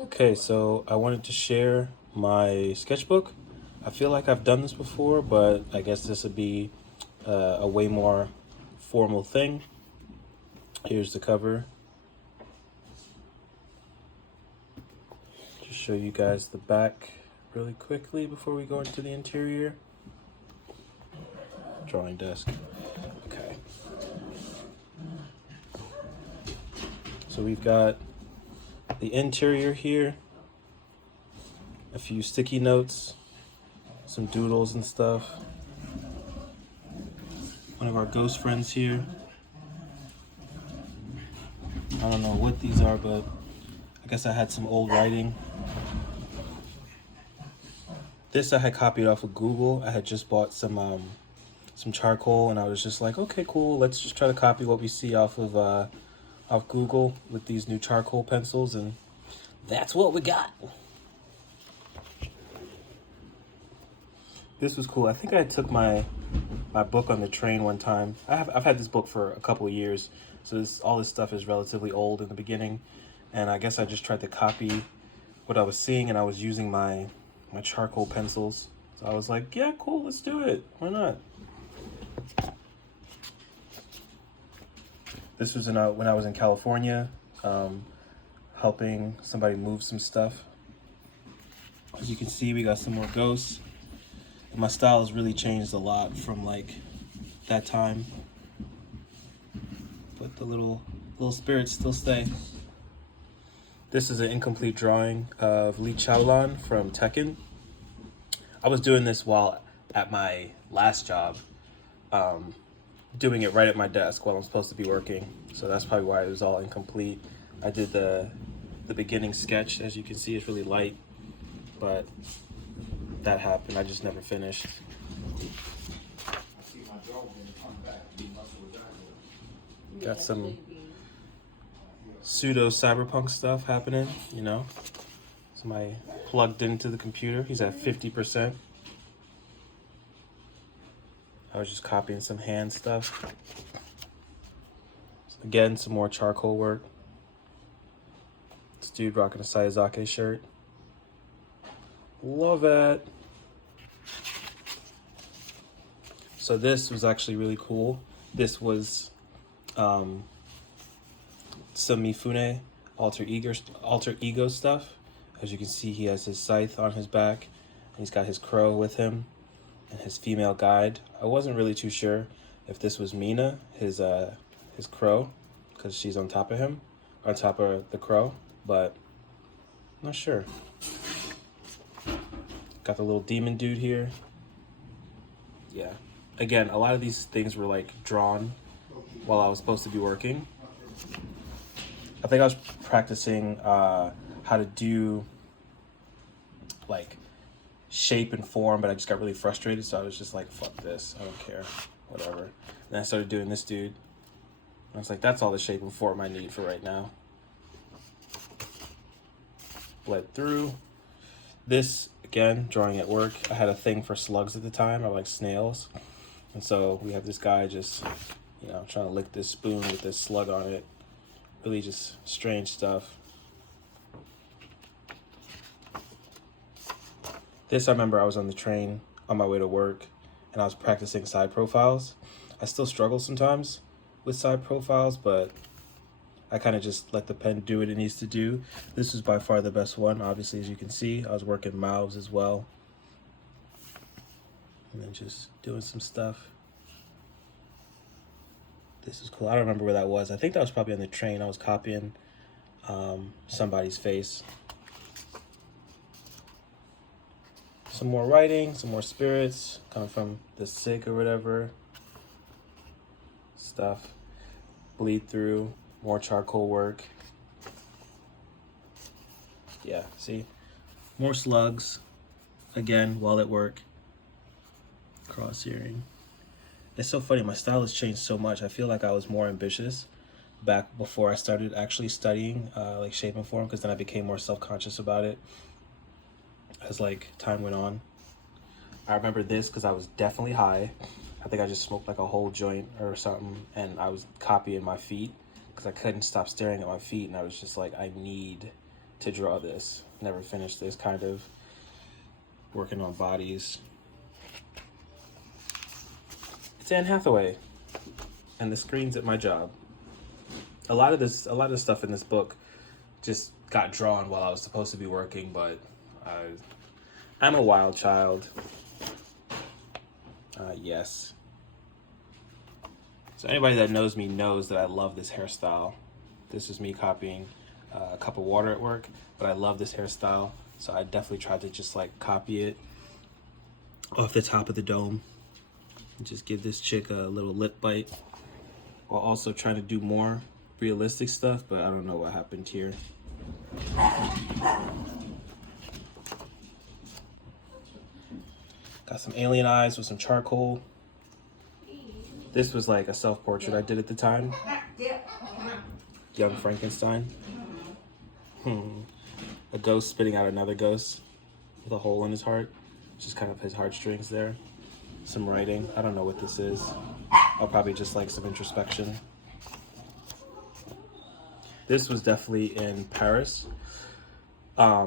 Okay, so I wanted to share my sketchbook. I feel like I've done this before, but I guess this would be a way more formal thing. Here's the cover. Just show you guys the back really quickly before we go into the interior. Drawing desk. Okay. So we've got the interior here, a few sticky notes, some doodles and stuff. One of our ghost friends here. I don't know what these are, but I guess I had some old writing. This I had copied off of Google. I had just bought some charcoal, and I was just like, okay, cool. Let's just try to copy what we see off Google with these new charcoal pencils, and that's what we got. This was cool. I think I took my book on the train one time. I've had this book for a couple of years, so all this stuff is relatively old in the beginning, and I guess I just tried to copy what I was seeing, and I was using my charcoal pencils. So I was like, yeah, cool, let's do it. Why not? This was when I was in California, helping somebody move some stuff. As you can see, we got some more ghosts. And my style has really changed a lot from like that time, but the little spirits still stay. This is an incomplete drawing of Chaolan from Tekken. I was doing this while at my last job, doing it right at my desk while I'm supposed to be working. So that's probably why it was all incomplete. I did the beginning sketch. As you can see, it's really light, but that happened. I just never finished. Got some pseudo cyberpunk stuff happening, you know. Somebody plugged into the computer. He's at 50%. I was just copying some hand stuff. Again, some more charcoal work. This dude rocking a Sayazake shirt. Love it. So this was actually really cool. This was some Mifune alter ego stuff. As you can see, he has his scythe on his back, and he's got his crow with him and his female guide. I wasn't really too sure if this was Mina, his crow, because she's on top of him, on top of the crow, but I'm not sure. Got the little demon dude here. Yeah. Again, a lot of these things were like drawn while I was supposed to be working. I think I was practicing how to do like shape and form, but I just got really frustrated, so I was just like, fuck this, I don't care, whatever. And then I started doing this dude. I was like, that's all the shape and form I need for right now. Bled through. This, again, drawing at work. I had a thing for slugs at the time. I like snails. And so we have this guy just, you know, trying to lick this spoon with this slug on it. Really just strange stuff. This, I remember I was on the train on my way to work, and I was practicing side profiles. I still struggle sometimes with side profiles, but I kind of just let the pen do what it needs to do. This is by far the best one, obviously, as you can see. I was working mouths as well. And then just doing some stuff. This is cool. I don't remember where that was. I think that was probably on the train. I was copying somebody's face. Some more writing, some more spirits, coming from the sick or whatever. Stuff. Bleed through. More charcoal work. Yeah, see? More slugs. Again, while at work. Cross-earring. It's so funny, my style has changed so much. I feel like I was more ambitious back before I started actually studying like shape and form, because then I became more self-conscious about it as like time went on. I remember this because I was definitely high. I think I just smoked like a whole joint or something, and I was copying my feet because I couldn't stop staring at my feet, and I was just like, I need to draw this. Never finished this, kind of working on bodies. It's Anne Hathaway, and the screen's at my job. A lot of the stuff in this book just got drawn while I was supposed to be working, but I'm a wild child. Yes. So anybody that knows me knows that I love this hairstyle. This is me copying a cup of water at work, but I love this hairstyle, so I definitely tried to just like copy it off the top of the dome and just give this chick a little lip bite, while also trying to do more realistic stuff, but I don't know what happened here. Got some alien eyes with some charcoal. This was like a self-portrait I did at the time. Young Frankenstein. A ghost spitting out another ghost with a hole in his heart. Just kind of his heartstrings there. Some writing. I don't know what this is. I'll probably just like some introspection. This was definitely in Paris. I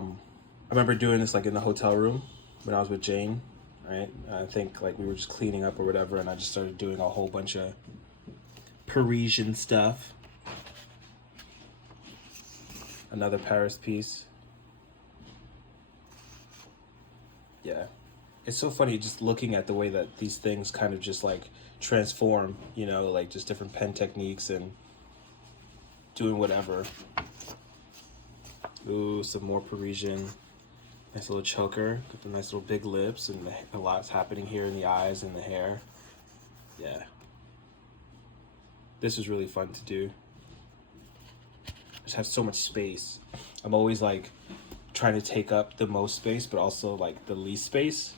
remember doing this like in the hotel room when I was with Jane, right? I think like we were just cleaning up or whatever, and I just started doing a whole bunch of Parisian stuff. Another Paris piece. Yeah. It's so funny just looking at the way that these things kind of just like transform, you know, like just different pen techniques and doing whatever. Ooh, some more Parisian. Nice little choker with the nice little big lips, and a lot's happening here in the eyes and the hair. Yeah. This was really fun to do. Just have so much space. I'm always like trying to take up the most space, but also like the least space,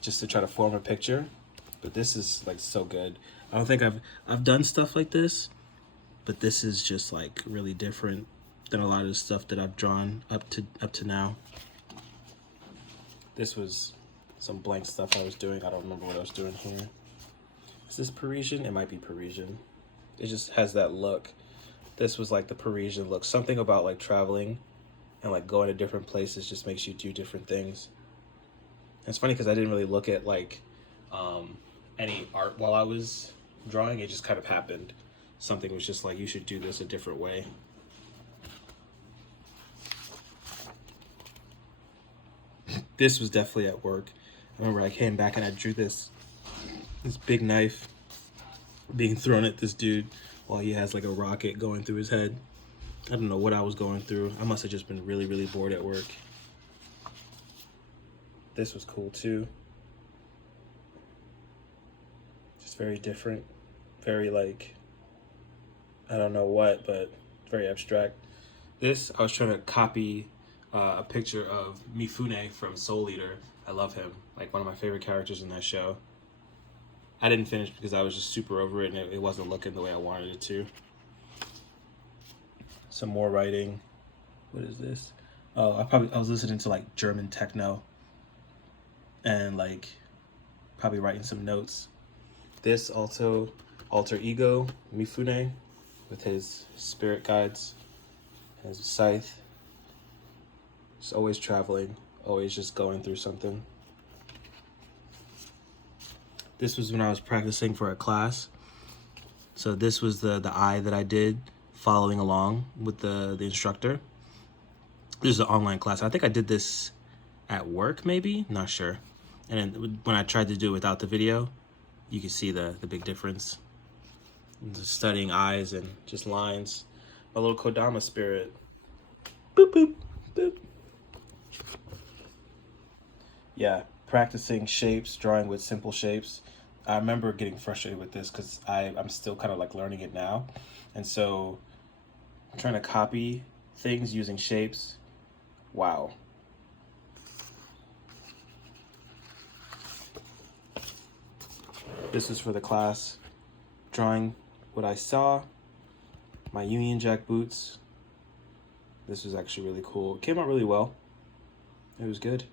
just to try to form a picture. But this is like so good. I don't think I've done stuff like this, but this is just like really different than a lot of the stuff that I've drawn up to now. This was some blank stuff I was doing. I don't remember what I was doing here. Is this Parisian? It might be Parisian. It just has that look. This was like the Parisian look. Something about like traveling and like going to different places just makes you do different things. And it's funny because I didn't really look at like any art while I was drawing. It just kind of happened. Something was just like, you should do this a different way. This was definitely at work. I remember I came back and I drew this big knife being thrown at this dude while he has like a rocket going through his head. I don't know what I was going through. I must have just been really, really bored at work. This was cool too. Just very different. Very like, I don't know what, but very abstract. This, I was trying to copy a picture of Mifune from Soul Eater. I love him. Like one of my favorite characters in that show. I didn't finish because I was just super over it and it wasn't looking the way I wanted it to. Some more writing. What is this? Oh, I was listening to like German techno and like probably writing some notes. This also alter ego Mifune with his spirit guides, his scythe. Just always traveling, always just going through something. This was when I was practicing for a class. So this was the eye that I did following along with the instructor. This is an online class. I think I did this at work maybe, not sure. And then when I tried to do it without the video, you can see the big difference. Just studying eyes and just lines. My little Kodama spirit. Boop, boop, boop. Yeah, practicing shapes, drawing with simple shapes. I remember getting frustrated with this because I'm still kind of like learning it now. And so trying to copy things using shapes, wow. This is for the class, drawing what I saw, my Union Jack boots. This was actually really cool. It came out really well. It was good.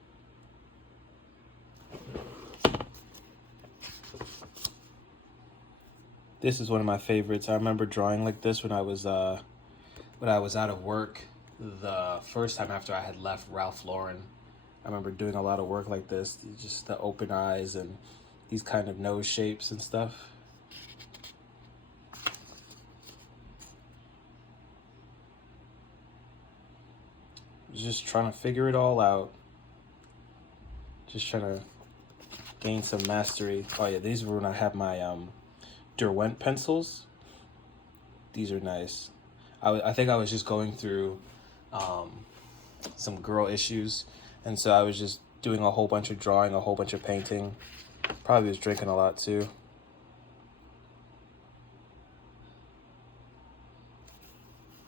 This is one of my favorites. I remember drawing like this when I was out of work the first time after I had left Ralph Lauren. I remember doing a lot of work like this, just the open eyes and these kind of nose shapes and stuff. Just trying to figure it all out. Just trying to gain some mastery. Oh yeah, these were when I had my Derwent pencils. These are nice. I think I was just going through some girl issues, and so I was just doing a whole bunch of drawing, a whole bunch of painting. Probably was drinking a lot too.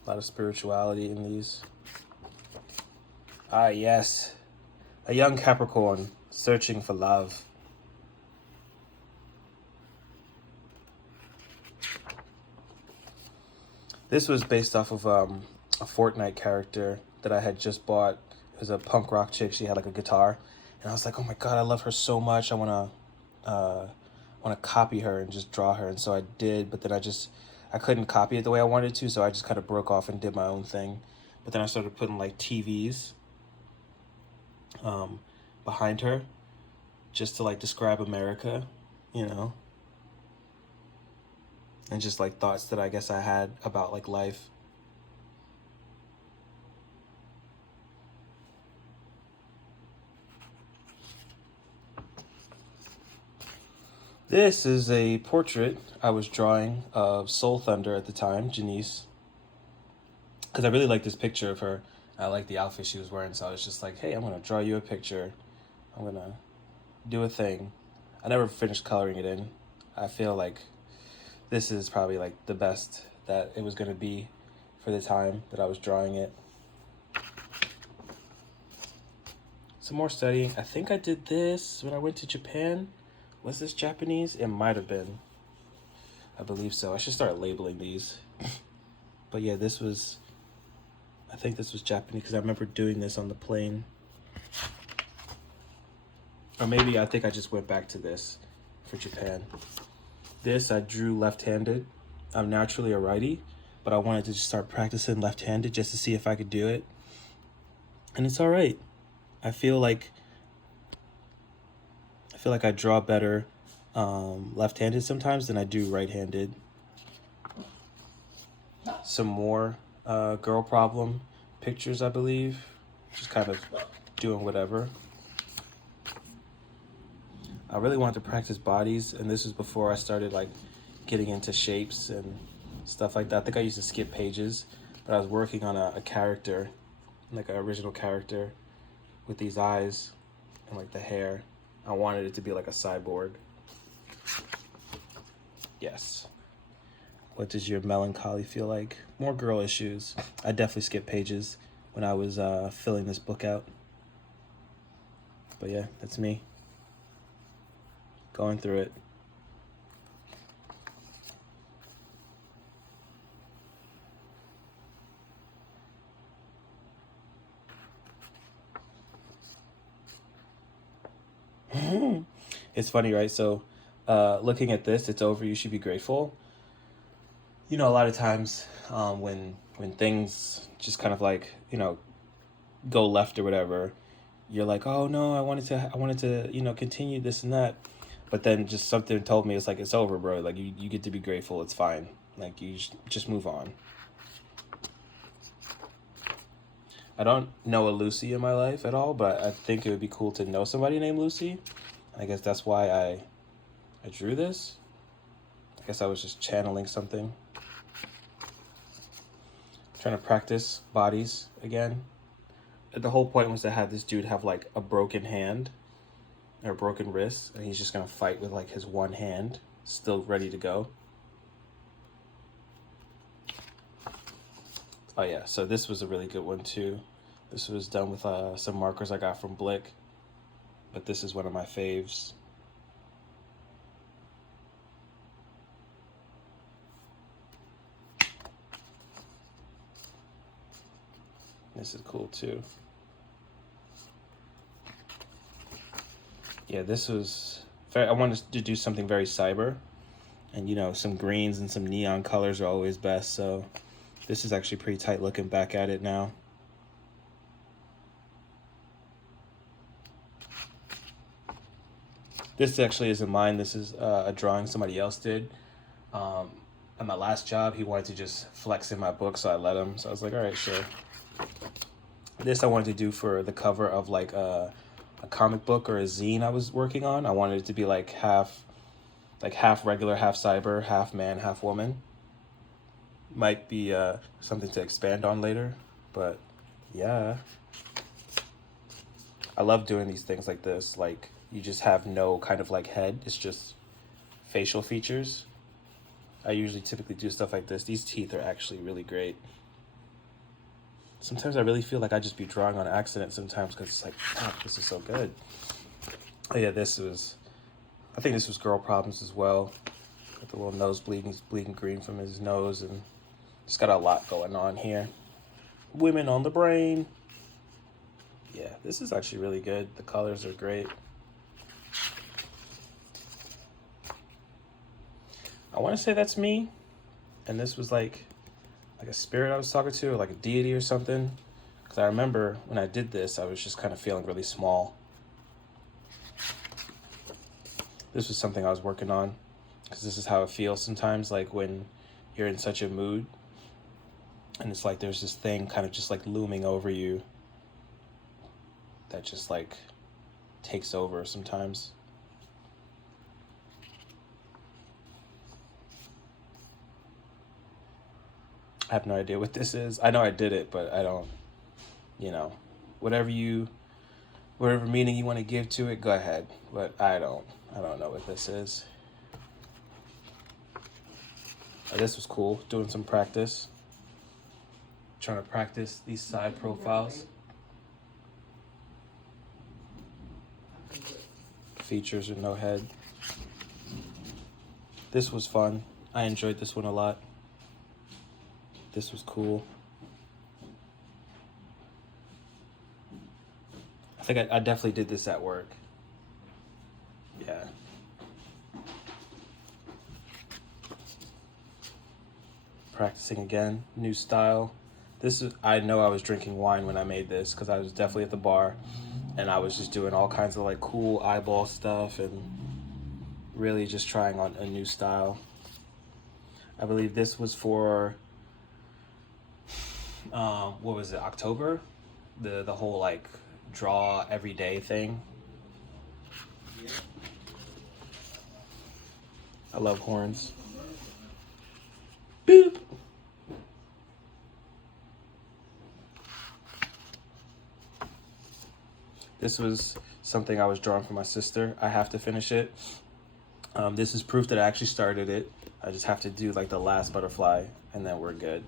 A lot of spirituality in these. Ah yes, a young Capricorn searching for love. This was based off of a Fortnite character that I had just bought. It was a punk rock chick. She had like a guitar, and I was like, oh my god, I love her so much. I wanna copy her and just draw her. And so I did, but then I couldn't copy it the way I wanted to, so I just kind of broke off and did my own thing. But then I started putting like TVs behind her, just to like describe America, you know. And just like thoughts that I guess I had about like life. This is a portrait I was drawing of Soul Thunder at the time, Janice. Because I really like this picture of her. I like the outfit she was wearing, so I was just like, hey, I'm going to draw you a picture. I'm going to do a thing. I never finished coloring it in. I feel like this is probably like the best that it was going to be for the time that I was drawing it. Some more studying. I think I did this when I went to Japan. Was this Japanese? It might have been. I believe so. I should start labeling these. But yeah, I think this was Japanese because I remember doing this on the plane. Or maybe I think I just went back to this for Japan. This I drew left-handed. I'm naturally a righty, but I wanted to just start practicing left-handed just to see if I could do it. And it's all right. I feel like I draw better left-handed sometimes than I do right-handed. Some more girl problem pictures, I believe. Just kind of doing whatever. I really wanted to practice bodies, and this was before I started like getting into shapes and stuff like that. I think I used to skip pages, but I was working on a character, like an original character with these eyes and like the hair. I wanted it to be like a cyborg. Yes. What does your melancholy feel like? More girl issues. I definitely skipped pages when I was filling this book out. But yeah, that's me. Going through it. It's funny, right? So looking at this, it's over, you should be grateful. You know, a lot of times when things just kind of like, you know, go left or whatever, you're like, oh no, I wanted to, you know, continue this and that. But then just something told me, it's like, it's over, bro. Like, you get to be grateful. It's fine. Like, you just move on. I don't know a Lucy in my life at all, but I think it would be cool to know somebody named Lucy. I guess that's why I drew this. I guess I was just channeling something. Trying to practice bodies again. The whole point was to have this dude have like a broken hand or a broken wrist, and he's just gonna fight with like his one hand still ready to go. Oh yeah, so this was a really good one too. This was done with some markers I got from Blick, but this is one of my faves. This is cool too. Yeah, this was I wanted to do something very cyber, and you know, some greens and some neon colors are always best, so this is actually pretty tight looking back at it now. This actually isn't mine. This is a drawing somebody else did. At my last job, he wanted to just flex in my book, so I let him. So I was like, all right, sure. This I wanted to do for the cover of like a comic book or a zine I was working on. I wanted it to be like half regular, half cyber, half man, half woman. Might be something to expand on later, but yeah. I love doing these things like this. Like, you just have no kind of like head. It's just facial features. I usually typically do stuff like this. These teeth are actually really great. Sometimes I really feel like I just be drawing on accident sometimes because it's like, fuck, this is so good. Oh yeah, I think this was Girl Problems as well. Got the little nose bleeding. He's bleeding green from his nose, and it's got a lot going on here. Women on the brain. Yeah, this is actually really good. The colors are great. I want to say that's me, and this was like a spirit I was talking to, or like a deity or something. Because I remember when I did this, I was just kind of feeling really small. This was something I was working on, because this is how it feels sometimes, like when you're in such a mood, and it's like there's this thing kind of just like looming over you that just like takes over sometimes. I have no idea what this is. I know I did it, but I don't, whatever meaning you want to give to it, go ahead. But I don't know what this is. Oh, this was cool, doing some practice. Trying to practice these side profiles. Features with no head. This was fun. I enjoyed this one a lot. This was cool. I think I definitely did this at work. Yeah. Practicing again, new style. I know I was drinking wine when I made this because I was definitely at the bar and I was just doing all kinds of like cool eyeball stuff and really just trying on a new style. I believe this was for what was it, October? The whole like draw every day thing. I love horns. Boop. This was something I was drawing for my sister. I have to finish it. This is proof that I actually started it. I just have to do like the last butterfly and then we're good.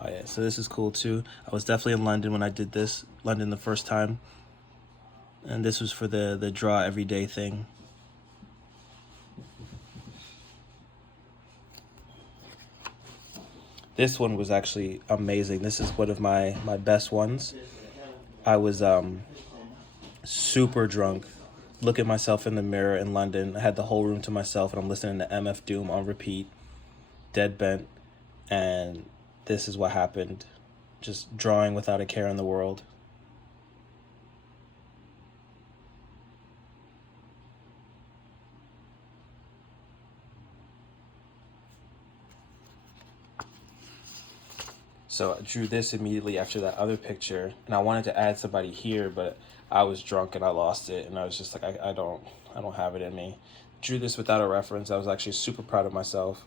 Oh yeah, so this is cool too. I was definitely in London when I did this. London the first time. And this was for the draw every day thing. This one was actually amazing. This is one of my best ones. I was super drunk. Look at myself in the mirror in London. I had the whole room to myself and I'm listening to MF Doom on repeat. Dead bent. And this is what happened. Just drawing without a care in the world. So I drew this immediately after that other picture, and I wanted to add somebody here, but I was drunk and I lost it, and I was just like, I don't have it in me. Drew this without a reference. I was actually super proud of myself,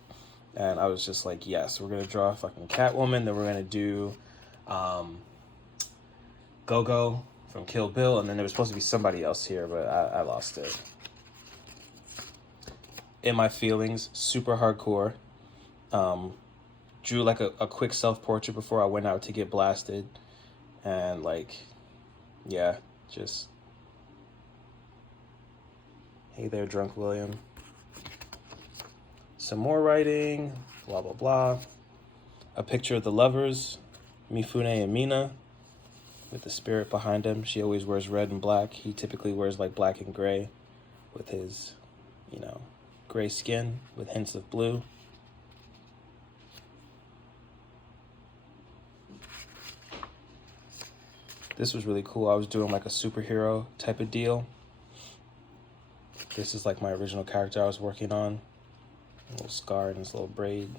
and I was just like, yes, we're gonna draw fucking Catwoman, then we're gonna do Go-Go from Kill Bill, and then there was supposed to be somebody else here, but I lost it. In my feelings, super hardcore. Drew like a quick self-portrait before I went out to get blasted. And like, yeah, just, hey there, drunk William. Some more writing, blah, blah, blah. A picture of the lovers, Mifune and Mina, with the spirit behind him. She always wears red and black. He typically wears like black and gray with his, gray skin with hints of blue. This was really cool. I was doing like a superhero type of deal. This is like my original character I was working on. A little scar and his little braid.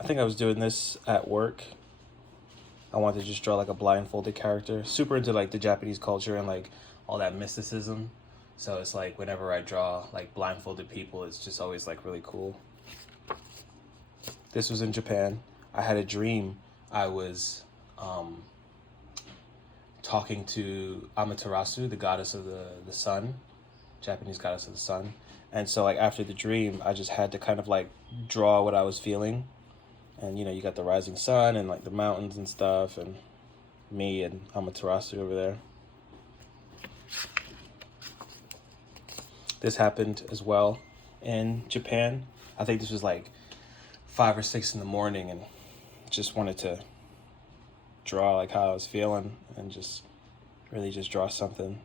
I think I was doing this at work. I wanted to just draw like a blindfolded character. Super into like the Japanese culture and like all that mysticism. So it's like whenever I draw like blindfolded people, it's just always like really cool. This was in Japan. I had a dream. I was talking to Amaterasu, the goddess of the sun, Japanese goddess of the sun. And so like after the dream, I just had to kind of like draw what I was feeling. And you know, you got the rising sun and like the mountains and stuff, and me and Amaterasu over there. This happened as well in Japan. I think this was like 5 or 6 in the morning, and just wanted to draw like how I was feeling and just really just draw something.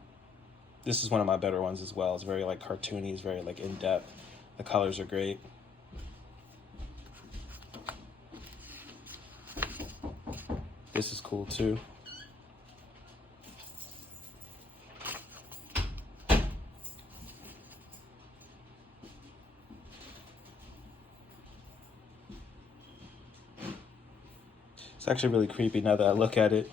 This is one of my better ones as well. It's very like cartoony, it's very like in-depth. The colors are great. This is cool too. It's actually really creepy now that I look at it.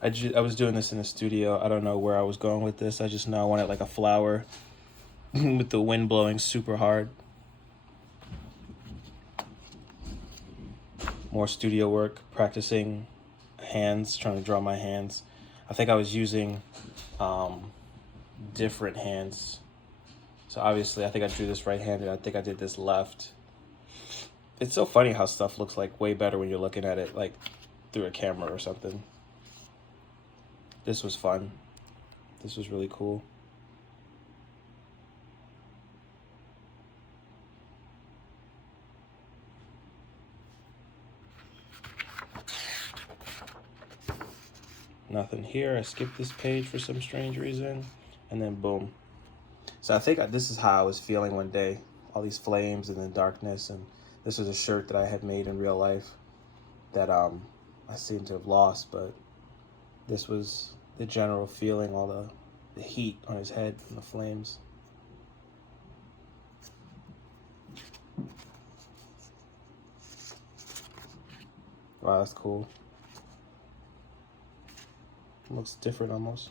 I was doing this in the studio. I don't know where I was going with this. I just know I wanted like a flower with the wind blowing super hard. More studio work, practicing hands, trying to draw my hands. I think I was using different hands. So obviously I think I drew this right-handed. I think I did this left. It's so funny how stuff looks like way better when you're looking at it like through a camera or something. This was fun. This was really cool. Nothing here. I skipped this page for some strange reason, and then boom. So I think this is how I was feeling one day. All these flames and the darkness, and this was a shirt that I had made in real life that I seem to have lost, but this was the general feeling, all the heat on his head and the flames. Wow, that's cool. It looks different almost.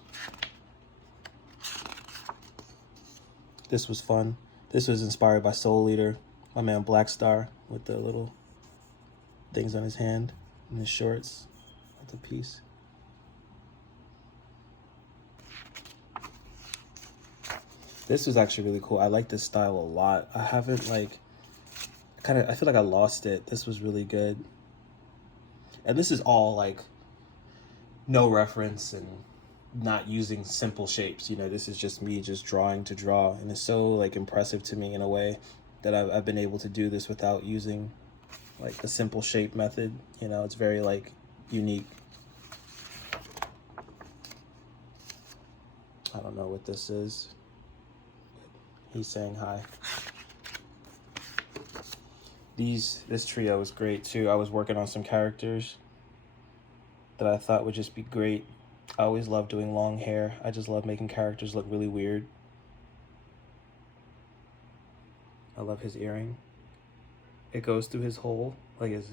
This was fun. This was inspired by Soul Eater, my man Black Star, with the little things on his hand and his shorts at the piece. This was actually really cool. I like this style a lot. I haven't like, I feel like I lost it. This was really good. And this is all like no reference and not using simple shapes. You know, this is just me just drawing to draw. And it's so like impressive to me in a way that I've been able to do this without using like the simple shape method. You know, it's very like unique. I don't know what this is. He's saying hi. This trio was great too. I was working on some characters that I thought would just be great. I always love doing long hair. I just love making characters look really weird. I love his earring. It goes through his hole, like his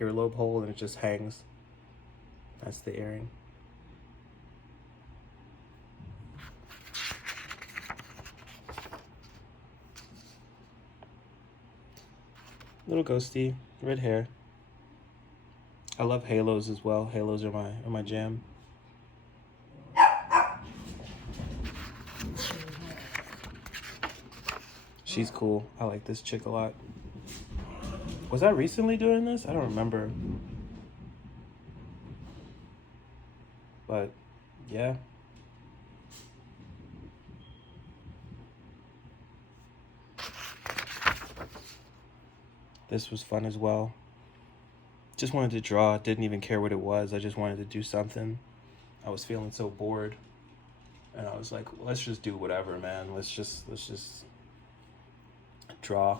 earlobe hole, and it just hangs. That's the earring. Little ghosty, red hair. I love halos as well. Halos are my jam. She's cool. I like this chick a lot. Was I recently doing this? I don't remember. But yeah. This was fun as well. Just wanted to draw. Didn't even care what it was. I just wanted to do something. I was feeling so bored. And I was like, let's just do whatever, man. Let's just draw.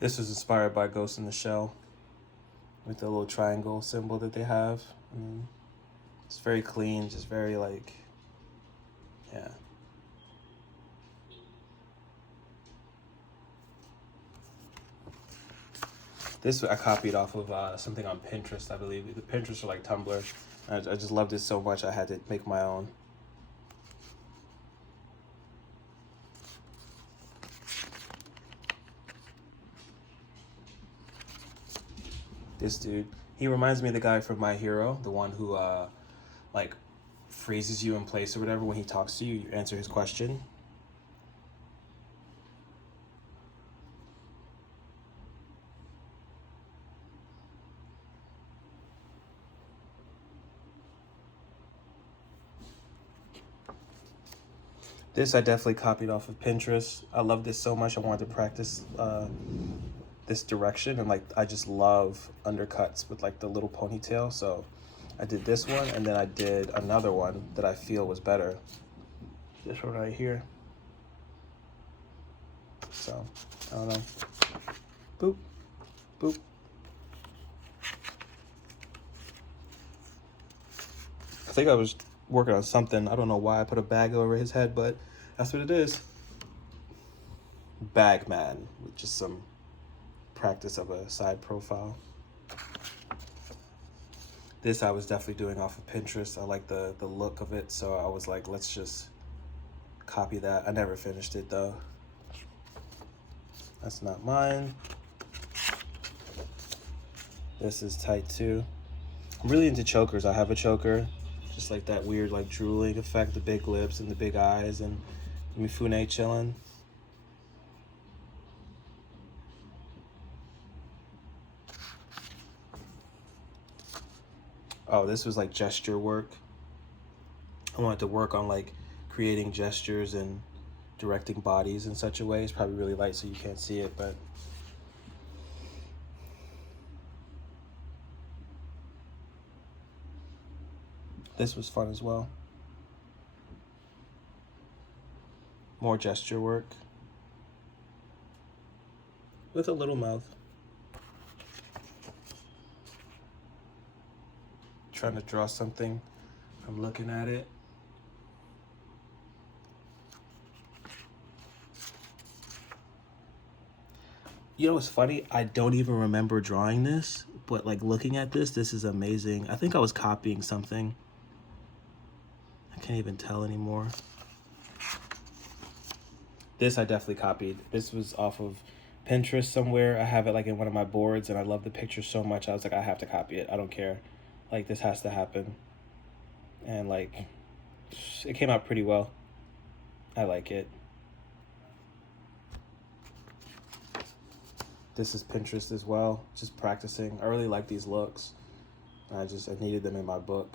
This is inspired by Ghost in the Shell with the little triangle symbol that they have. I mean, it's very clean, just very like, yeah. This I copied off of something on Pinterest, I believe. The Pinterest or like Tumblr. I just loved it so much I had to make my own. This dude, he reminds me of the guy from My Hero, the one who like freezes you in place or whatever when he talks to you. You answer his question. This I definitely copied off of Pinterest. I love this so much. I wanted to practice this direction, and like I just love undercuts with like the little ponytail. So I did this one, and then I did another one that I feel was better. This one right here. So I don't know. Boop, boop. I think I was working on something. I don't know why I put a bag over his head, but that's what it is. Bag man, with just some practice of a side profile. This I was definitely doing off of Pinterest. I like the look of it, so I was like, let's just copy that. I never finished it though. That's not mine. This is tight too. I'm really into chokers. I have a choker. Just like that weird like drooling effect, the big lips and the big eyes, and Mifune chilling. Oh, this was like gesture work. I wanted to work on like creating gestures and directing bodies in such a way. It's probably really light so you can't see it, but this was fun as well. More gesture work with a little mouth. Trying to draw something from looking at it. You know what's funny? I don't even remember drawing this, but like looking at this is amazing. I think I was copying something. I can't even tell anymore. This I definitely copied. This was off of Pinterest somewhere. I have it like in one of my boards, and I love the picture so much. I was like, I have to copy it. I don't care. Like, this has to happen. And like, it came out pretty well. I like it. This is Pinterest as well. Just practicing. I really like these looks. I needed them in my book.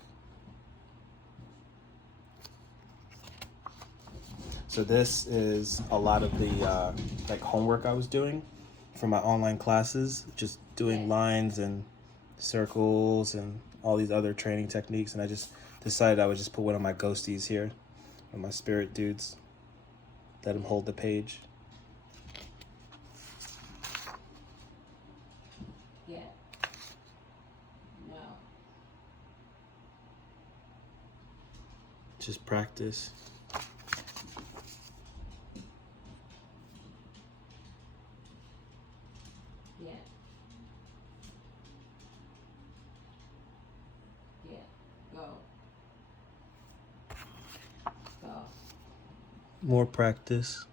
So this is a lot of the like homework I was doing for my online classes, just doing lines and circles and all these other training techniques. And I just decided I would just put one of my ghosties here, one of my spirit dudes. Let him hold the page. Yeah. No. Just practice. Yeah. Yeah. Go. Go. More practice.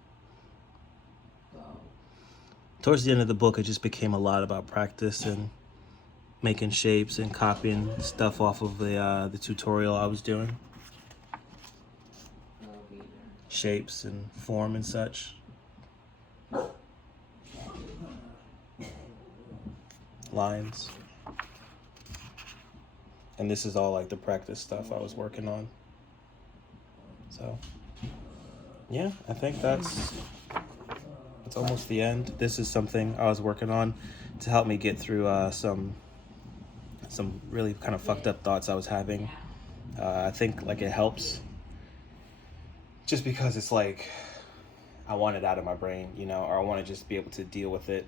Go. Towards the end of the book, it just became a lot about practice and making shapes and copying stuff off of the tutorial I was doing. Go, Peter. Shapes and form and such. Lines. And this is all like the practice stuff I was working on. So yeah, I think that's almost the end. This is something I was working on to help me get through some really kind of fucked up thoughts I was having. I think like it helps just because it's like I want it out of my brain, you know, or I want to just be able to deal with it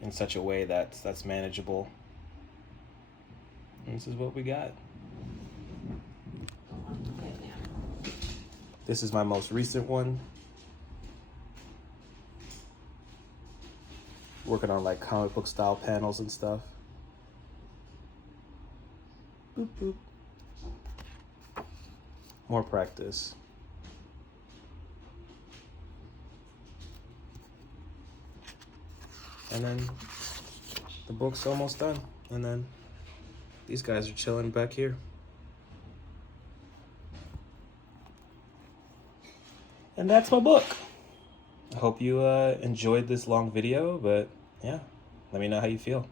in such a way that's manageable. And this is what we got. This is my most recent one. Working on like comic book style panels and stuff. Boop, boop. More practice. And then the book's almost done. And then these guys are chilling back here. And that's my book. I hope you enjoyed this long video, but yeah, let me know how you feel.